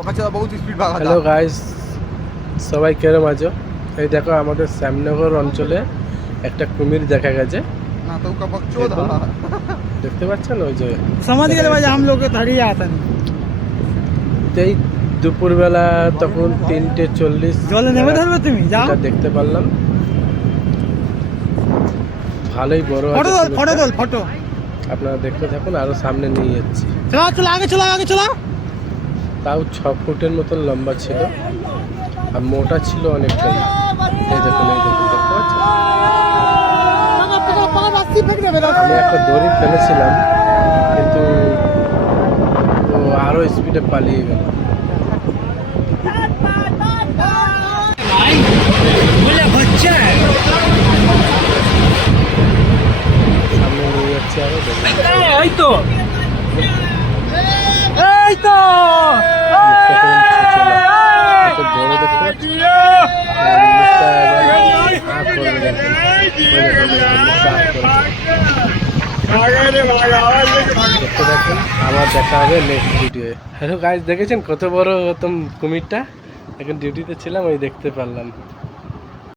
Hello guys, সবাই কেরম আছো? এই দেখো আমাদের শ্যামনগর অঞ্চলে একটা কুমির দেখা গেছে। দেখতে পাচ্ছেন ওই যে সমাধি গেলে ভাই हम लोग দাঁড়িয়ে আছেন। এই দুপুরবেলা তখন 3:40 জলে নেমে ধরবে তুমি যাও। দেখতে পারলাম ভালোই বড় আছে। ফটো আপনারা দেখতে থাকুন, আরো সামনে নিয়ে যাচ্ছি। চলো আগে চলো। তাও 6 ফুটের মতন লম্বা ছিল আর মোটা ছিল অনেকটাই। এই দেখুন দেখতে পাচ্ছেন। আমি একটা দড়ি ফেলেছিলাম কিন্তু ও আরো স্পিডে পালিয়ে গেল। সামনে নিয়ে যাচ্ছে আরো এই তো বড় দেখতে পাচ্ছি। আবার দেখা হবে নেক্সট ভিডিও। হ্যালো গাইস, দেখেছেন কত বড় কুমিরটা? এখন ডিউটিতে ছিলাম, ওই দেখতে পারলাম।